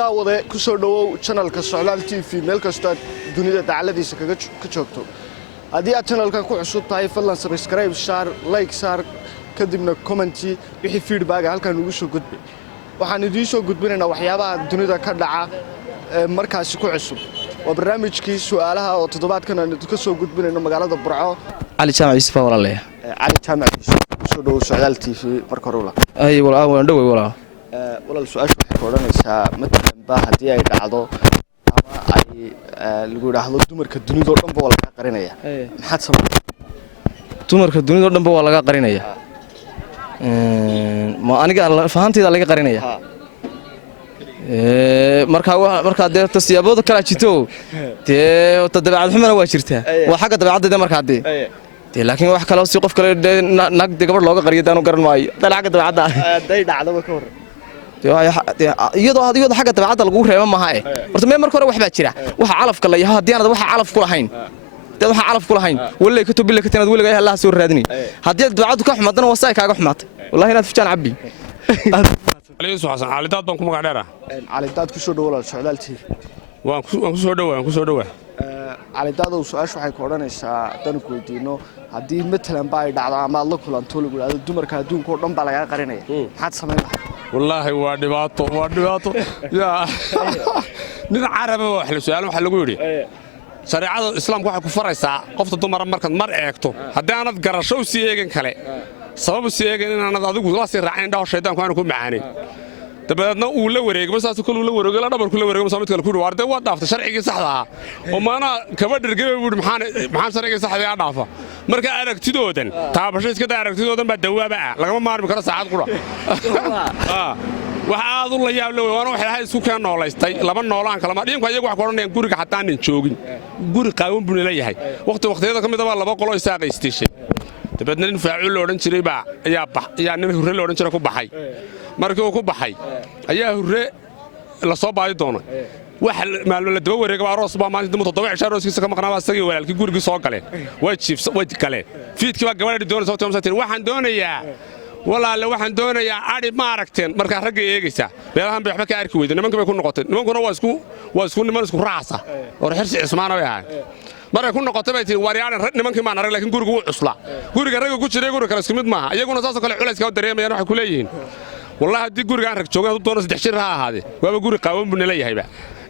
daawade ku soo dhawow channelka Socdaal TV meel kasta dunida dacaladiisa ka joogto hadii aad channelkan ku cusub tahay fadlan subscribe share like share kadibna comment wixii feedback halkan ugu soo gudbi waxaan idin soo gudbinaynaa waxyaabaha dunida ka dhaca markaas ku cusub waa barnaamijkii su'aalaha oo toddobaadkan aan ka soo gudbinayno magaalada Burco علي جامع يوسف والله علي جامع soo dhawow Socdaal TV marka hore اي والله waan dhaway walaa walaal su'aasha waxay koodhanaysaa matalan baa hadii ay dhacdo ama ay lagu yiraahdo dumarka dunida oo dhan ba laga qarinaya maxaad sameeyay dumarka dunida oo dhan ba laga qarinaya ma aniga fahanteeda laga qarinaya marka deerta siyaabooda kala jito tadabacad xumana waa jirtaa waa xagga dabeecadda marka hadii laakiin wax kale oo si qof kale nag gabadh looga qariyo daanu garan maayo dalaaga dabeecadda day dhacdo ka hor iyadoo xagga dabeecadda lagu reebo maaha horta meel marka hore wax baa jira waxa calafka la yahay hadii aanad waxa calaf ku lahayn dad waxa calaf ku lahayn walay ka tobil ka tanad waliga Allah soo raadini hadii dabeecaddu ka xumaadana wasaay kaaga xumaatay wallahi inaad fujaan cabbi علي يوسف حسن علي داد بان ku magac dheera علي داد ku soo dhawaad Socdaal TV waan ku soo dhawaa علي داد oo su'aashu waxay koodhanaysaa tan ku weydiino hadii matalan baa ay dhacdo ama la kulanto lagu yiraahdo dumarka adduunka oo dhan baa laga qarinaya maxaad sameeyay wallahi waa dhibaato ya nin carab wax la su'aal waxa lagu yiri shariicada islaamku waxa ku faraysaa qofta dumar markaad mar eegto hadii aanad garasho si eegan kale sabab si eegan inaanad adigu la sii raacin dhaw shaydaanku aanu ku macaanay dabadna uu la wareegay saas kale uu la wareegay la dhabar ku la wareegay samad kale ku warday waa dhaaftay sharciga saxda ah oo maana kaba dhirgay buu maxaan sharciga saxda ah dhaafa marka aragtidoodan taabasho iska aragtidoodan baa dawaaba laga maarmi karo saacad qura waxa aad u la yaab leh waan wax ilaahay isku keen noolaystay laba noolaan kala ma dhiinka iyagu wax qoranayaan guriga xataa nin joogin guri qaawan buu leeyahay waqtiyada kamid ah laba qolo isaaqaystishay dabadna nin faacul loo oran jiray baa ayaa nin hurre loo oran jiray ku baxay markii uu ku baxay ayaa hurre la soo baadi doonay wax maalmo la daba wareegay aroos baa maalinta muddo 7 cisho arooskiisa ka maqnaa asagii walaalkii gurigii soo galeen way galeen fiidkii baa gabadhii doonaysa oo tamsatin waxaan doonayaa walaal waxaan doonayaa ari ma aragteen marka ragga eegaysa beelahan bay waxba ka arki weydeen nimanka bay ku noqotay nimankuna waa isku niman isku raacsa oo xirsi Cismaan ay ahayd marka ku noqotay bay tii wariyaan nimankii ma arag laakiin gurigu wuu cusla guriga ragga ku jiray guriga kale isku mid maaha iyaguna saas oo kale culayska u dareemayaan waxa ku leeyihiin wallahi hadii guriga aan rag joogan doona 3 shir ha ahaade waaba guri qaawan buu leeyahayba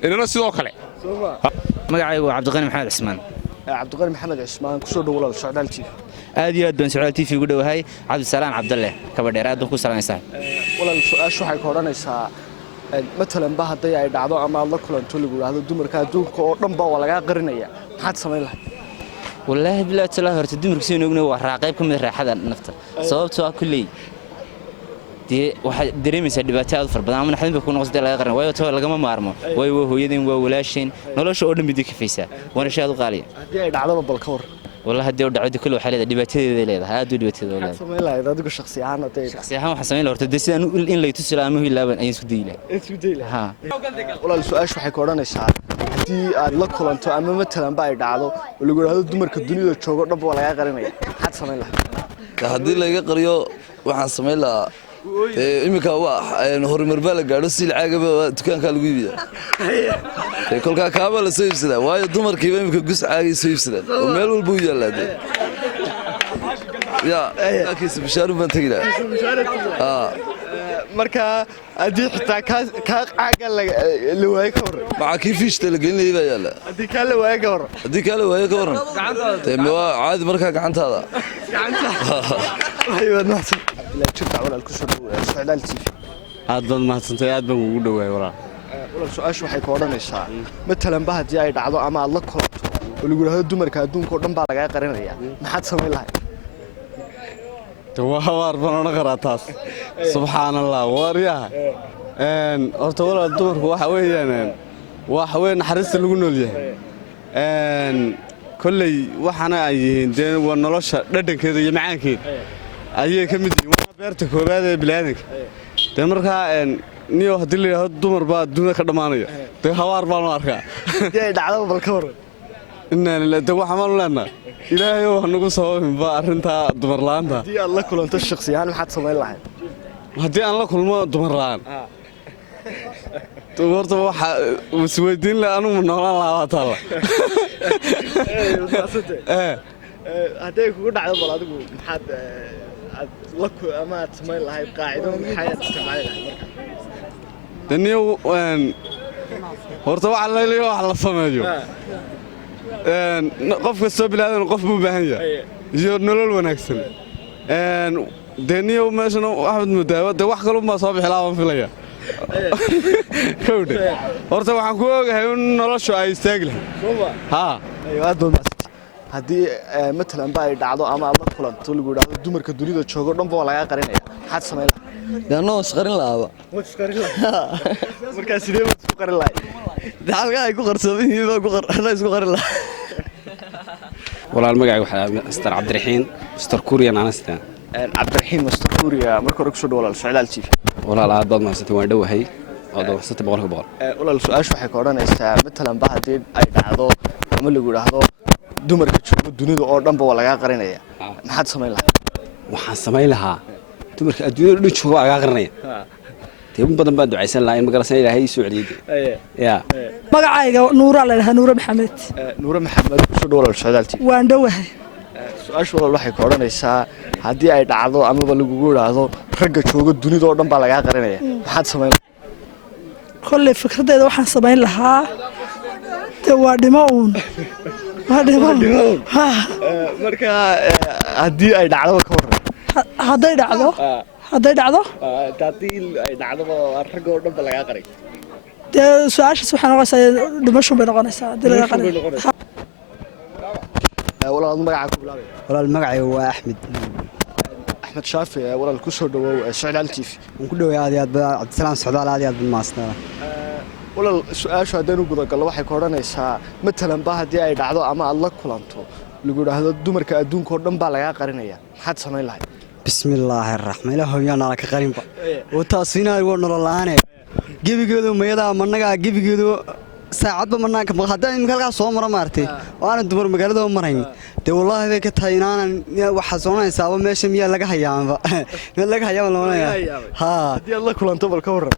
inana sidoo kale magacaygu Cabdiqani Maxamed Cismaan Cabdiqani Maxamed Cismaan ku soo dhawaad Socdaal TV aad iyo aad baan Socdaal TV ugu dhawahay Cabdisalaam Cabdalle kabadheer aad ku salaamaysan walaal su'aashu waxay koodhanaysaa matalan baa hadii ay dhacdo ama la kulanto lagu yiraahdo dumarka adduunka oo dhan baa laga qarinaya maxaad sameyn lahayd wallahi bilaa tala horta dumarka si noogna waa raaqayb kamid raaxada nafta sababtoo ah kulli waxa dareemaysaa dhibaato aad farbadan ama naxdin ku noqday laga qarin waayo too laga ma maarmo way hooyadeen waa walaasheen nolosha oo dhan mid ka faysaa wana shay aad u qaaliya hadii ay dhacdo bal ka war والله هدي ودعودي كله حالي دباتيده leedahay aad u dhibaatay leedahay sameey lahayd adigu shakhsi ahaan waxaan sameyn horta sidaan in la tusilaamo hilaaban ay isku diilay ha walaal su'aashu waxay koodhanaysaa hadii aad la kulanto ama matalan baa ay dhacdo lagu yiraahdo dumarka dunida jooga dhan baa laga qarinaya maxaad sameyn lahayd hadii laga qariyo waxaan sameyn lahaa imika waa horumar baa la gaadho si lacaagaba dukaanka lagu iibiyaa kolka kaaba la soo iibsadaa waayo dumarkiiba imika gus caagay soo iibsadaan oo meel walba u yaalaa ya kiisa bishaaru baan tagilaa marka hadii xitaa ka caaga la waayay ka war waxa kii fiishta la gelinayay baa yaala hadii ka la waayay ka war hadii ka la waayay ka war gacantaada waa caadi marka gacantaada ayuu naasan ila jirta walaal ku soo dhawaad Socdaal TV aad baad mahadsantahay aad baan ugu dhawaay walaal su'aashu waxay koodhanaysaa matalan baa hadii ay dhacdo ama aad la kulanto oo lagu yiraahdo dumarka adduunka oo dhan baa laga qarinaya maxaad sameyn lahayd war baan qarataas subhanallah wariyaha horta walaal dumarku waxa weeyaan naxariista lagu nool yahay kullay waxana ay yihiin waa nolosha dhadhankeeda iyo macaankeeda ayay ka mid yihiin waa beerta koobaad ee bilaadanka marka niyo hadii la yiraahdo dumar baa dunida ka dhamaanaya hawaar baan u arkaa ay dhacdo bal ka war inna lillahi wa inna ilaihi raaji'uun ilaahay oo nagu sababin ba arinta dumar laanta hadii aad la kulanto shakhsi ahaan maxaad sameyn lahayd hadii aan la kulmo dumar laan horta waxa isweydiin la anu noolaan lahaa taala hadday kugu dhacdo bal adigu maxaad aad la ama aad samayn lahayd qaacido maxay aad isticmaali lahayd marka daniyo horta waxa la leeyahay wax la sameeyo qof kastoo bilaadan qof buu baahan yahay iyo nolol wanaagsan daniyo meeshana waxaad muddaa de wax kale uma soo bixi lahaa filaya kowde horta waxaan ku ogahay in noloshu ay istaag lahayd haa aad baa haddii matalan ba ay dhacdo ama aad la kulanto lagu yidhaahdo dumarka dunida joogo dhanba waa lagaa qarinaya maxaad samayn lahayd anoo isqarin lahaaba markaa sidee baad isku qarin lahayd halkaa ay ku qarsoon yihiin baa isku qarin lahaa walaal magacayga waxaa Mr. Cabdiraxiin Mr. Kuriyan anastaan cabdiraxiin Mr. Kuriya marka hore kusoo dhawaal Socdaal TV walaal aad baad mahadsantahay waan dhowahay oo doorsata boqolkiiba boqol walaal su'aashu waxay ka odhanaysaa matalan ba haddii ay dhacdo ama lagu yidhaahdo dumarka jooga dunida oo dhanba waa lagaa qarinaya maxaad samayn lahayd waxaan samayn lahaa dumarka adduunyada dhan jooga lagaa qarinaya in badan baan ducaysan lahaa in magalasana ilaahay ii soo celiyay magacayga nuura la dhahaa nuura maxamed nuura maxamed kusoo dhawaal Socdaal TV waan dhowahay su'aashu walaal waxay ka odhanaysaa haddii ay dhacdo amaba lagugu yidhaahdo ragga jooga dunida oo dhan baa lagaa qarinaya maxaad samayn lahayd kolley fikraddeeda waxaan samayn lahaa dee waa dhimo uun marka haddii ay dhacdo ka waran hadday dhacdo haddii ay dhacdo ragga oo dhan ba lagaa qaray dee su-aashaas waxay noqonaysaa dhimashun bay noqonaysaa haddii laga qaray walaal magacaa ku bilaabay walaal magacayga waa axmed shaafi walaal ku soo dhawow Socdaal TV waan ku dhawaay aad iyo aad cabdisalaam Socdaal aad iyo aad maasnaa walaal su'aashu haddaynu gudagallo waxay ka odhanaysaa matalan ba haddii ay dhacdo ama aad la kulanto lagu yidhaahdo dumarka adduunka oo dhan baa lagaa qarinaya maxaad samayn lahayd bismillaahi raxmaan ilaahu yaa nala ka qarinba oo taasina waa nolol la'aan gebigeedu mayada managa gebigeedu saacadba manaanka haddii imika halkaas soo mara maartay oo aan dumar magaalada marayn dee wallaahi bay ka tahay inaanan waxa soonaysaaba meesha miyaa laga hayaanba meel laga hayaaba loonaya haa haddii aad la kulanto bal ka waran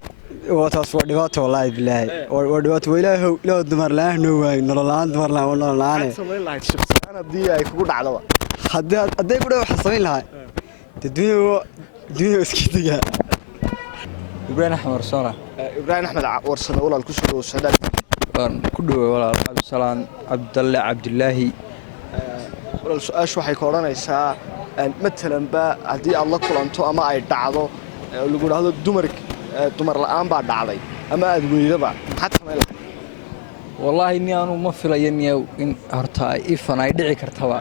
taas waa dhibaato wallaahi bilaahi waa dhibaato ilaahow ilaahow dumar la'aan noo waayo nolol la'aan dumar la'aan waa nolol la'aan samayn lahayd shaqsiyan haddii ay kugu dhacdoba hadday ku dhaw waxa samayn lahaa dunya iska digaa ibrahim axmed warsana ibrahim axmed warsana walaal ku soo dhawow Socdaal waan ku dhawaay walaal cabdisalaam cabdalle cabdilaahi walaal su'aashu waxay ka odhanaysaa matalan ba haddii aad la kulanto ama ay dhacdo lagu yidhaahdo dumar la'aan baa dhacday ama aad weydaba maxaad samayn lahayd wallaahi ni aanu ma filayo niyow in horta ifan ay dhici kartaba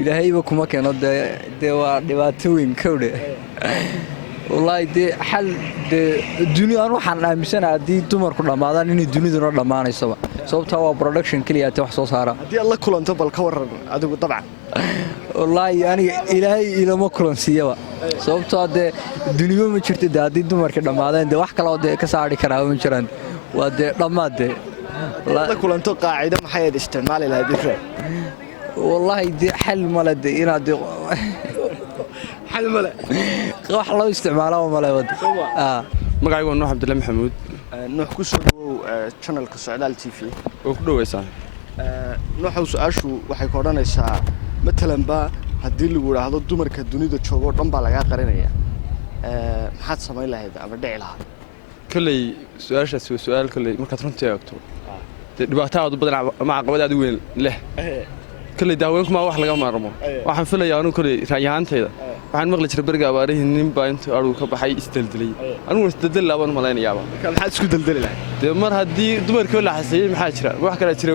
ilaahayba kuma keeno dee waa dhibaato weyn kowdhe wallaahi dee xal dee duniyaan waxaan aaminsanahay haddii dumarku dhammaadaan inay duniduna dhammaanaysaba sababtaa waa production keliya ate wax soo saara haddii aad la kulanto bal ka waran adigu dabcan wallaahi aniga ilaahay ilama kulansiiyaba sababtoo dee duniyo ma jirto dee haddii dumarka dhammaadeen dee wax kaloo dee ka saari karaa ma jiraan waa dee dhammaad dee la kulanto qaacido maxay aad isticmaali lahayd ifraan wallaahi dee xal male dee inaad dee xal male wax loo isticmaalo male wad magacaygu waa Nuux Cabdullaahi Maxamuud nuux ku soo dhawow channelka Socdaal TV oo ku dhawaysaa nuuxu su'aashu waxay ka odhanaysaa matalan ba haddii lagu yidhaahdo dumarka dunida jooga oo dhan baa lagaa qarinaya maxaad samayn lahayd ama dhici lahaa kolley su'aashaasi waa su'aal kolley markaad runtii eegto dee dhibaato aad u badan ama caqabad aad u weyn leh kolley daawooyinkuma wax laga maarmo waxaan filayaa anigu kolley ra'yahaantayda waxaan maqli jiray beriga abaarihii nin baa intuu adhigu ka baxay isdeldelay aniguna isdeldel laabaan malaynayaaba marka maxaad isku deldeli lahayd dee mar haddii dumarkii la xaseeyey maxaa jira wax kalaa jira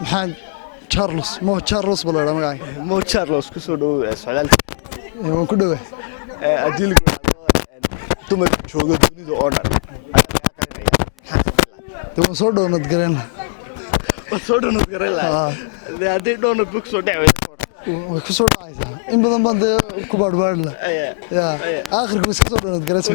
maxaan Charles balaadha magacayga Mo Charles ku soo dhawow Socdaal waan ku dhawaay haddii lagu yidhaahdo dumarka jooga dunida oo dhan waan soo doonad garan lahaa haddii doonad bug soo dhici weydo way ku soo dhacaysaa in badan baan dee ku baadhbaadhi lahaa aakhirka way iska soo doonad garaysa